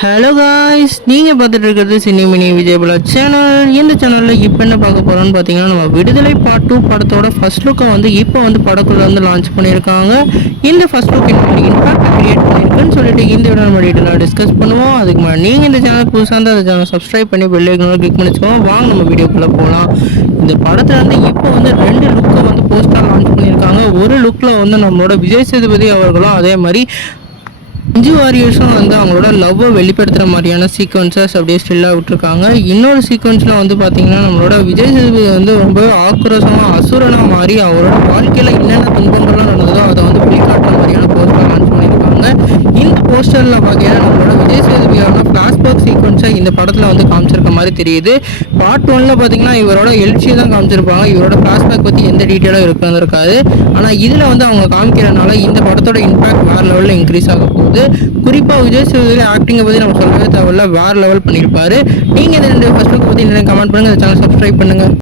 Hello guys, நீங்கள் பார்த்துட்டு இருக்கிறது சினிமினி விஜயபுலா சேனல். இந்த சேனலில் இப்போ என்ன பார்க்க போகிறோன்னு பார்த்தீங்கன்னா, நம்ம விடுதலை பார்ட் 2 படத்தோட ஃபர்ஸ்ட் லுக்கை வந்து இப்போ வந்து படக்குள்ள வந்து லான்ச் பண்ணியிருக்காங்க. இந்த ஃபர்ஸ்ட் லுக் என்ன இம்பாக்ட் கிரியேட் பண்ணியிருக்குன்னு சொல்லிட்டு இந்த வீடியோ நம்ம டீட்டெயிலாக டிஸ்கஸ் பண்ணுவோம். அதுக்கு முன்னாடி நீங்கள் இந்த சேனல் புதுசாக இருந்தால் அந்த சேனல் சப்ஸ்கிரைப் பண்ணி பெல் ஐக்கானை கிளிக் பண்ணிச்சுக்கோங்க. வாங்க நம்ம வீடியோக்குள்ளே போகலாம். இந்த படத்தில் வந்து இப்போ வந்து 2 லுக்கை வந்து போஸ்டர் லான்ச் பண்ணியிருக்காங்க. ஒரு லுக்கில் வந்து நம்மளோட விஜய் சேதுபதி அவர்களும் அதே மாதிரி அஞ்சு வாரியர்ஸும் வந்து அவங்களோட லவ்வை வெளிப்படுத்துகிற மாதிரியான சீக்வன்சஸ் அப்படியே ஸ்டில்லாக விட்டுருக்காங்க. இன்னொரு சீக்வன்ஸில் வந்து பார்த்திங்கன்னா, நம்மளோட விஜய் சேதுபதி வந்து ரொம்ப ஆக்ரோஷமாக அசுரனாக மாறி அவரோட வாழ்க்கையில் என்னென்ன துன்பங்கள்லாம் நடந்ததோ அதை வந்து வெளிக்காட்டுற மாதிரியான போஸ்டர் லான்ச் பண்ணியிருக்காங்க. இந்த போஸ்டரில் பார்த்தீங்கன்னா நம்மளோட விஜய் சேதுபதியோட ஃப்ளாஷ்பேக் சீக்வன்ஸை இந்த படத்தில் வந்து காமிச்சிருக்க மாதிரி தெரியுது. பார்ட் 1ல் பார்த்தீங்கன்னா இவரோட எழுச்சியை தான் காமிச்சிருப்பாங்க. இவரோட ஃப்ளாஷ்பேக் பற்றி எந்த டீட்டெயிலும் இருக்காது. ஆனால் இதில் வந்து அவங்க காமிக்கிறனால இந்த படத்தோட இம்பாக்ட் வேறு லெவலில் இன்க்ரீஸ் ஆக போகுது. குறிப்பாக விஜய் சேதுபதி ஆக்டிங்கை பற்றி நம்ம சொல்லவே தேவையில்ல, வேறு லெவல் பண்ணியிருப்பாரு. நீங்கள் இந்த 2 ஃபர்ஸ்ட் லுக்கை பற்றி என்ன கமெண்ட் பண்ணுங்கள். இந்த சேனல் சப்ஸ்கிரைப் பண்ணுங்கள்.